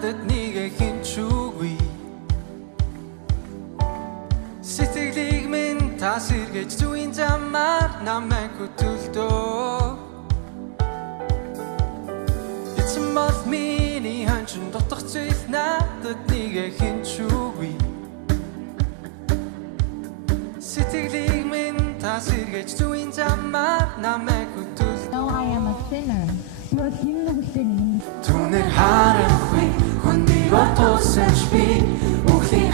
надад нэг хинчүүгүй сэтгэлийг минь тасэргэж зүйн замаар намайг хөтөлдөө эцэн бол миний ханчин дотох зүйл надад нэг хинчүүгүй сэтгэлийг минь тасэргэж зүйн замаар намайг хөтөлдөө. No, I am a sinner. Lord, you know the sin. Түнэр харахгүй хүн би отосон би үхлийн